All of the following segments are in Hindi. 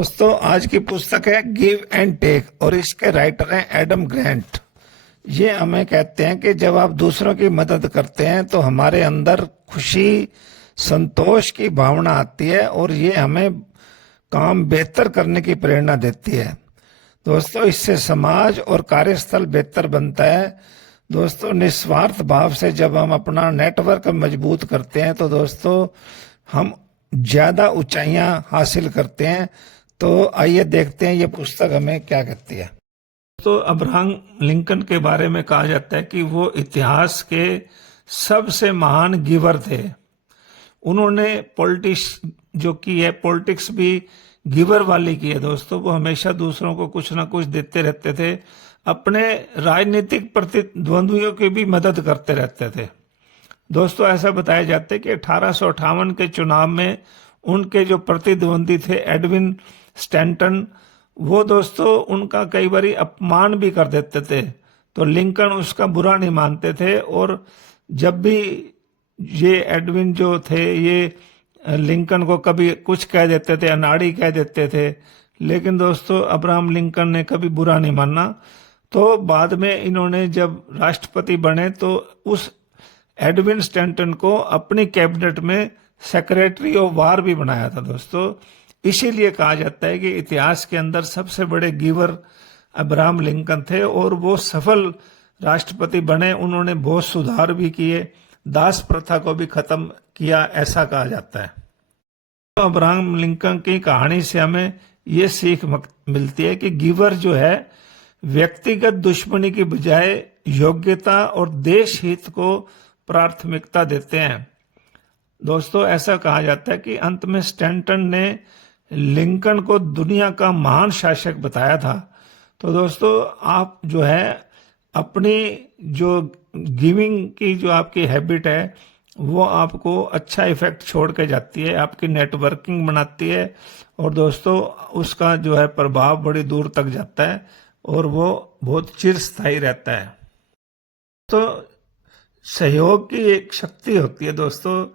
दोस्तों आज की पुस्तक है गिव एंड टेक और इसके राइटर हैं एडम ग्रैंट। ये हमें कहते हैं कि जब आप दूसरों की मदद करते हैं तो हमारे अंदर खुशी, संतोष की भावना आती है और ये हमें काम बेहतर करने की प्रेरणा देती है। दोस्तों इससे समाज और कार्यस्थल बेहतर बनता है। दोस्तों निस्वार्थ भाव से जब हम अपना नेटवर्क मजबूत करते हैं तो दोस्तों हम ज्यादा ऊंचाइयां हासिल करते हैं। तो आइए देखते हैं ये पुस्तक हमें क्या कहती है। तो अब्राहम लिंकन के बारे में कहा जाता है कि वो इतिहास के सबसे महान गिवर थे। उन्होंने पॉलिटिक्स भी गिवर वाली की है। दोस्तों वो हमेशा दूसरों को कुछ ना कुछ देते रहते थे, अपने राजनीतिक प्रतिद्वंद्वियों की भी मदद करते रहते थे। दोस्तों ऐसा बताया जाता है कि 1858 के चुनाव में उनके जो प्रतिद्वंदी थे एडविन स्टैंटन, वो दोस्तों उनका कई बार अपमान भी कर देते थे, तो लिंकन उसका बुरा नहीं मानते थे। और जब भी ये एडविन जो थे ये लिंकन को कभी कुछ कह देते थे, अनाड़ी कह देते थे, लेकिन दोस्तों अब्राहम लिंकन ने कभी बुरा नहीं माना। तो बाद में इन्होंने जब राष्ट्रपति बने तो उस एडविन स्टैंटन को अपनी कैबिनेट में सेक्रेटरी ऑफ वार भी बनाया था। दोस्तों इसीलिए कहा जाता है कि इतिहास के अंदर सबसे बड़े गिवर अब्राहम लिंकन थे और वो सफल राष्ट्रपति बने। उन्होंने बहुत सुधार भी किए, दास प्रथा को भी खत्म किया, ऐसा कहा जाता है। तो अब्राहम लिंकन की कहानी से हमें ये सीख मिलती है कि गिवर जो है व्यक्तिगत दुश्मनी की बजाय योग्यता और देश हित को प्राथमिकता देते हैं। दोस्तों ऐसा कहा जाता है कि अंत में स्टैंटन ने लिंकन को दुनिया का महान शासक बताया था। तो दोस्तों आप जो है अपनी जो गिविंग की जो आपकी हैबिट है वो आपको अच्छा इफेक्ट छोड़ के जाती है, आपकी नेटवर्किंग बनाती है और दोस्तों उसका जो है प्रभाव बड़ी दूर तक जाता है और वो बहुत चिरस्थायी रहता है। तो सहयोग की एक शक्ति होती है। दोस्तों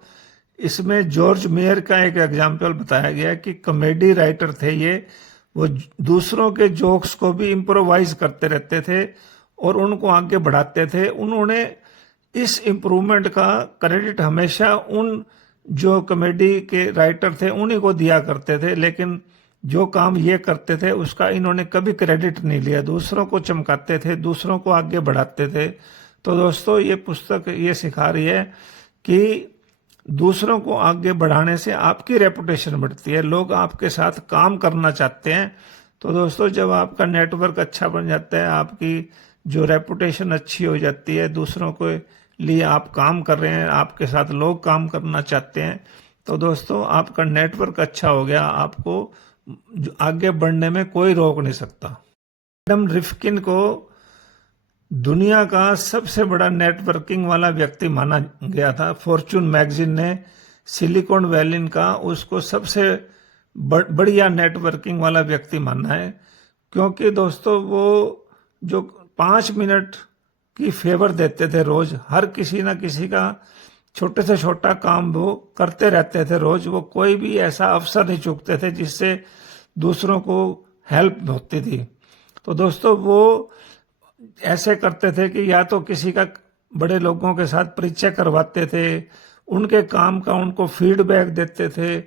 इसमें जॉर्ज मेयर का एक एग्जाम्पल बताया गया कि कॉमेडी राइटर थे ये, वो दूसरों के जोक्स को भी इम्प्रोवाइज करते रहते थे और उनको आगे बढ़ाते थे। उन्होंने इस इम्प्रूवमेंट का क्रेडिट हमेशा उन जो कॉमेडी के राइटर थे उन्हीं को दिया करते थे, लेकिन जो काम ये करते थे उसका इन्होंने कभी क्रेडिट नहीं लिया। दूसरों को चमकाते थे, दूसरों को आगे बढ़ाते थे। तो दोस्तों ये पुस्तक ये सिखा रही है कि दूसरों को आगे बढ़ाने से आपकी रेपुटेशन बढ़ती है, लोग आपके साथ काम करना चाहते हैं। तो दोस्तों जब आपका नेटवर्क अच्छा बन जाता है, आपकी जो रेपुटेशन अच्छी हो जाती है, दूसरों के लिए आप काम कर रहे हैं, आपके साथ लोग काम करना चाहते हैं, तो दोस्तों आपका नेटवर्क अच्छा हो गया, आपको आगे बढ़ने में कोई रोक नहीं सकता। एडम रिफकिन को दुनिया का सबसे बड़ा नेटवर्किंग वाला व्यक्ति माना गया था। फॉर्च्यून मैगजीन ने सिलिकॉन वैली का उसको सबसे बढ़िया नेटवर्किंग वाला व्यक्ति माना है, क्योंकि दोस्तों वो जो 5 मिनट की फेवर देते थे रोज, हर किसी ना किसी का छोटे से छोटा काम वो करते रहते थे रोज। वो कोई भी ऐसा अवसर नहीं चूकते थे जिससे दूसरों को हेल्प होती थी। तो दोस्तों वो ऐसे करते थे कि या तो किसी का बड़े लोगों के साथ परिचय करवाते थे, उनके काम का उनको फीडबैक देते थे।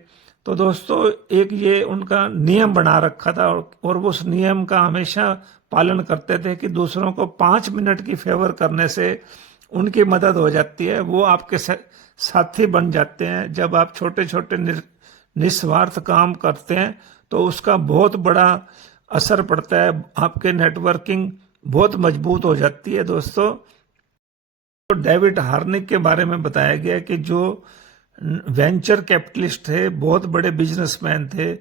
तो दोस्तों एक ये उनका नियम बना रखा था और उस नियम का हमेशा पालन करते थे कि दूसरों को 5 मिनट की फेवर करने से उनकी मदद हो जाती है, वो आपके साथी बन जाते हैं। जब आप छोटे छोटे निस्वार्थ काम करते हैं तो उसका बहुत बड़ा असर पड़ता है, आपके नेटवर्किंग बहुत मजबूत हो जाती है। दोस्तों तो डेविड हार्निक के बारे में बताया गया कि जो वेंचर कैपिटलिस्ट थे, बहुत बड़े बिजनेसमैन थे,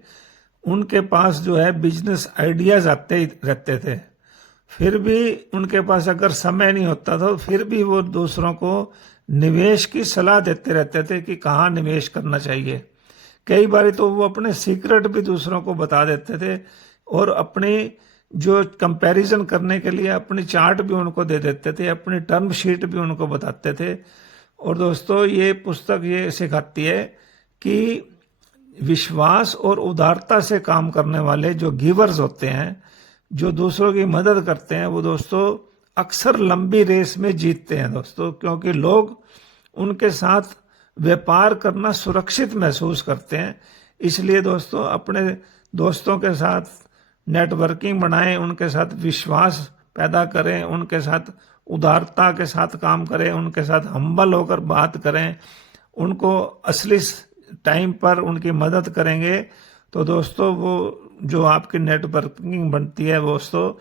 उनके पास जो है बिजनेस आइडियाज आते ही रहते थे, फिर भी उनके पास अगर समय नहीं होता था फिर भी वो दूसरों को निवेश की सलाह देते रहते थे कि कहाँ निवेश करना चाहिए। कई बार तो वो अपने सीक्रेट भी दूसरों को बता देते थे और अपनी जो कंपैरिजन करने के लिए अपनी चार्ट भी उनको दे देते थे, अपनी टर्म शीट भी उनको बताते थे। और दोस्तों ये पुस्तक ये सिखाती है कि विश्वास और उदारता से काम करने वाले जो गिवर्स होते हैं, जो दूसरों की मदद करते हैं, वो दोस्तों अक्सर लंबी रेस में जीतते हैं दोस्तों, क्योंकि लोग उनके साथ व्यापार करना सुरक्षित महसूस करते हैं। इसलिए दोस्तों अपने दोस्तों के साथ नेटवर्किंग बनाएं, उनके साथ विश्वास पैदा करें, उनके साथ उदारता के साथ काम करें, उनके साथ हम्बल होकर बात करें, उनको असली टाइम पर उनकी मदद करेंगे तो दोस्तों वो जो आपकी नेटवर्किंग बनती है दोस्तों,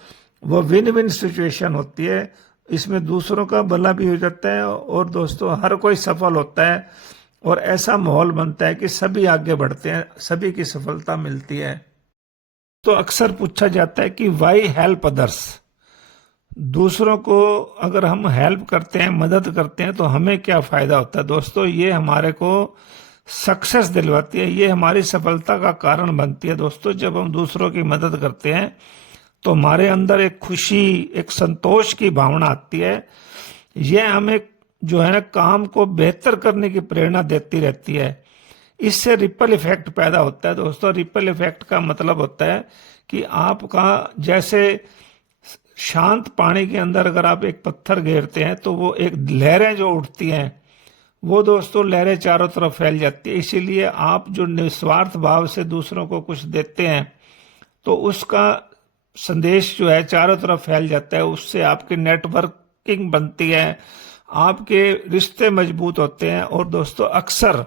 वो विन विन सिचुएशन होती है। इसमें दूसरों का भला भी हो जाता है और दोस्तों हर कोई सफल होता है और ऐसा माहौल बनता है कि सभी आगे बढ़ते हैं, सभी की सफलता मिलती है। तो अक्सर पूछा जाता है कि वाई हेल्प अदर्स, दूसरों को अगर हम हेल्प करते हैं, मदद करते हैं तो हमें क्या फायदा होता है। दोस्तों ये हमारे को सक्सेस दिलवाती है, ये हमारी सफलता का कारण बनती है। दोस्तों जब हम दूसरों की मदद करते हैं तो हमारे अंदर एक खुशी, एक संतोष की भावना आती है। यह हमें जो है ना काम को बेहतर करने की प्रेरणा देती रहती है। इससे रिपल इफेक्ट पैदा होता है। दोस्तों रिपल इफेक्ट का मतलब होता है कि आपका जैसे शांत पानी के अंदर अगर आप एक पत्थर घेरते हैं तो वो एक लहरें जो उठती हैं, वो दोस्तों लहरें चारों तरफ फैल जाती है। इसीलिए आप जो निस्वार्थ भाव से दूसरों को कुछ देते हैं तो उसका संदेश जो है चारों तरफ फैल जाता है, उससे आपकी नेटवर्किंग बनती है, आपके रिश्ते मजबूत होते हैं और दोस्तों अक्सर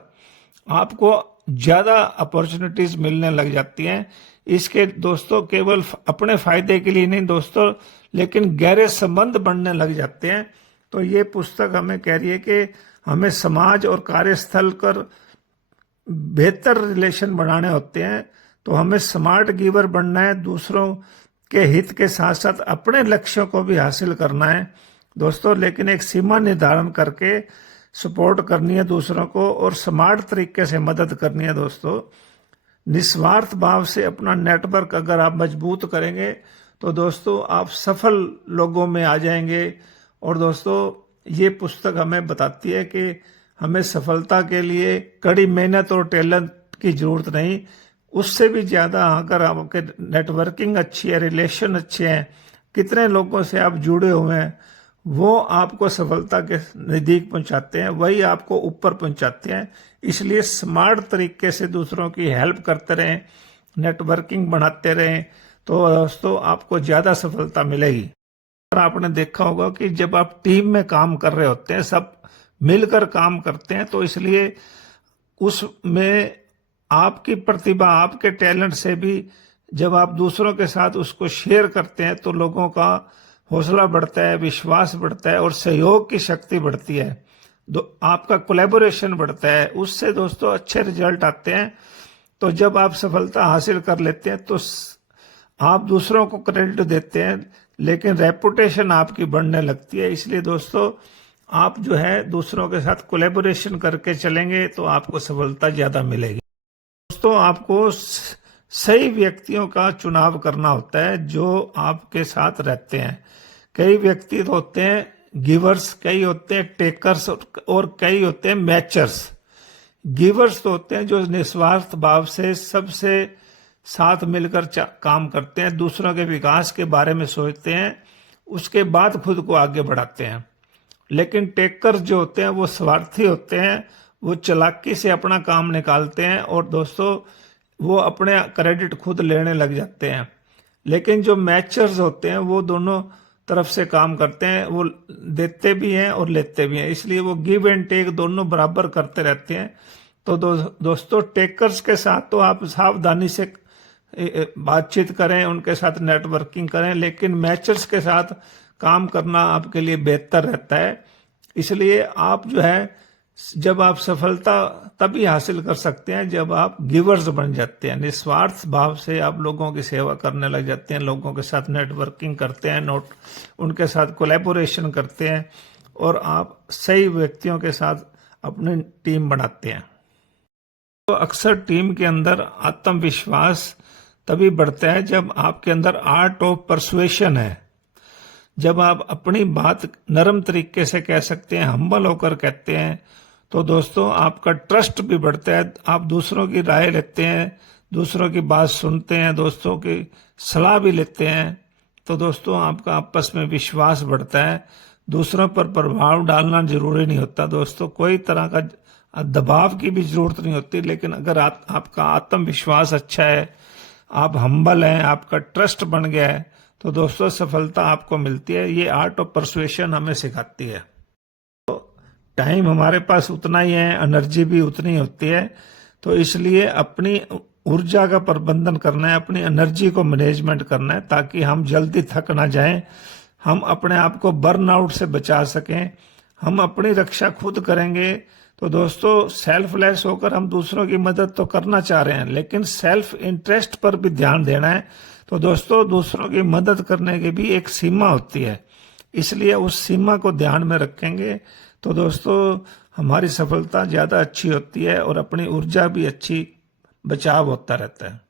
आपको ज्यादा अपॉर्चुनिटीज मिलने लग जाती हैं। इसके दोस्तों केवल अपने फायदे के लिए नहीं दोस्तों, लेकिन गहरे संबंध बनने लग जाते हैं। तो ये पुस्तक हमें कह रही है कि हमें समाज और कार्यस्थल पर बेहतर रिलेशन बनाने होते हैं, तो हमें स्मार्ट गिवर बनना है, दूसरों के हित के साथ साथ अपने लक्ष्यों को भी हासिल करना है दोस्तों, लेकिन एक सीमा निर्धारण करके सपोर्ट करनी है दूसरों को और स्मार्ट तरीके से मदद करनी है दोस्तों। निस्वार्थ भाव से अपना नेटवर्क अगर आप मजबूत करेंगे तो दोस्तों आप सफल लोगों में आ जाएंगे। और दोस्तों ये पुस्तक हमें बताती है कि हमें सफलता के लिए कड़ी मेहनत और टैलेंट की जरूरत नहीं, उससे भी ज्यादा अगर आपके नेटवर्किंग अच्छी है, रिलेशन अच्छे हैं, कितने लोगों से आप जुड़े हुए हैं, वो आपको सफलता के नजदीक पहुंचाते हैं, वही आपको ऊपर पहुंचाते हैं। इसलिए स्मार्ट तरीके से दूसरों की हेल्प करते रहें, नेटवर्किंग बढ़ाते रहें, तो दोस्तों आपको ज्यादा सफलता मिलेगी। और आपने देखा होगा कि जब आप टीम में काम कर रहे होते हैं, सब मिलकर काम करते हैं, तो इसलिए उसमें आपकी प्रतिभा, आपके टैलेंट से भी जब आप दूसरों के साथ उसको शेयर करते हैं तो लोगों का हौसला बढ़ता है, विश्वास बढ़ता है और सहयोग की शक्ति बढ़ती है, आपका कोलैबोरेशन बढ़ता है, उससे दोस्तों अच्छे रिजल्ट आते हैं। तो जब आप सफलता हासिल कर लेते हैं तो आप दूसरों को क्रेडिट देते हैं, लेकिन रेपुटेशन आपकी बढ़ने लगती है। इसलिए दोस्तों आप जो है दूसरों के साथ कोलैबोरेशन करके चलेंगे तो आपको सफलता ज्यादा मिलेगी। दोस्तों आपको सही व्यक्तियों का चुनाव करना होता है जो आपके साथ रहते हैं। कई व्यक्ति तो होते हैं गिवर्स, कई होते हैं टेकर्स और कई होते हैं मैचर्स। गिवर्स तो होते हैं जो निस्वार्थ भाव से सबसे साथ मिलकर काम करते हैं, दूसरों के विकास के बारे में सोचते हैं, उसके बाद खुद को आगे बढ़ाते हैं। लेकिन टेकर्स जो होते हैं वो स्वार्थी होते हैं, वो चालाकी से अपना काम निकालते हैं और दोस्तों वो अपने क्रेडिट खुद लेने लग जाते हैं। लेकिन जो मैचर्स होते हैं वो दोनों तरफ से काम करते हैं, वो देते भी हैं और लेते भी हैं, इसलिए वो गिव एंड टेक दोनों बराबर करते रहते हैं। तो दोस्तों टेकर्स के साथ तो आप सावधानी से बातचीत करें, उनके साथ नेटवर्किंग करें, लेकिन मैचर्स के साथ काम करना आपके लिए बेहतर रहता है। इसलिए आप जो है जब आप सफलता तभी हासिल कर सकते हैं जब आप गिवर्स बन जाते हैं, निस्वार्थ भाव से आप लोगों की सेवा करने लग जाते हैं, लोगों के साथ नेटवर्किंग करते हैं, उनके साथ कोलैबोरेशन करते हैं और आप सही व्यक्तियों के साथ अपनी टीम बनाते हैं। तो अक्सर टीम के अंदर आत्मविश्वास तभी बढ़ता है जब आपके अंदर आर्ट ऑफ परसुएशन है, जब आप अपनी बात नरम तरीके से कह सकते हैं, हम्बल होकर कहते हैं, तो दोस्तों आपका ट्रस्ट भी बढ़ता है, आप दूसरों की राय लेते हैं, दूसरों की बात सुनते हैं, दोस्तों की सलाह भी लेते हैं, तो दोस्तों आपका आपस में विश्वास बढ़ता है। दूसरों पर प्रभाव डालना जरूरी नहीं होता दोस्तों, कोई तरह का दबाव की भी जरूरत नहीं होती, लेकिन अगर आपका आत्मविश्वास अच्छा है, आप हम्बल हैं, आपका ट्रस्ट बन गया है, तो दोस्तों सफलता आपको मिलती है। ये आर्ट ऑफ परसुएशन हमें सिखाती है। टाइम हमारे पास उतना ही है, एनर्जी भी उतनी होती है, तो इसलिए अपनी ऊर्जा का प्रबंधन करना है, अपनी एनर्जी को मैनेजमेंट करना है, ताकि हम जल्दी थक ना जाएं, हम अपने आप को बर्नआउट से बचा सकें, हम अपनी रक्षा खुद करेंगे। तो दोस्तों सेल्फलेस होकर हम दूसरों की मदद तो करना चाह रहे हैं, लेकिन सेल्फ इंटरेस्ट पर भी ध्यान देना है। तो दोस्तों दूसरों की मदद करने की भी एक सीमा होती है, इसलिए उस सीमा को ध्यान में रखेंगे तो दोस्तों हमारी सफलता ज़्यादा अच्छी होती है और अपनी ऊर्जा भी अच्छी बचाव होता रहता है।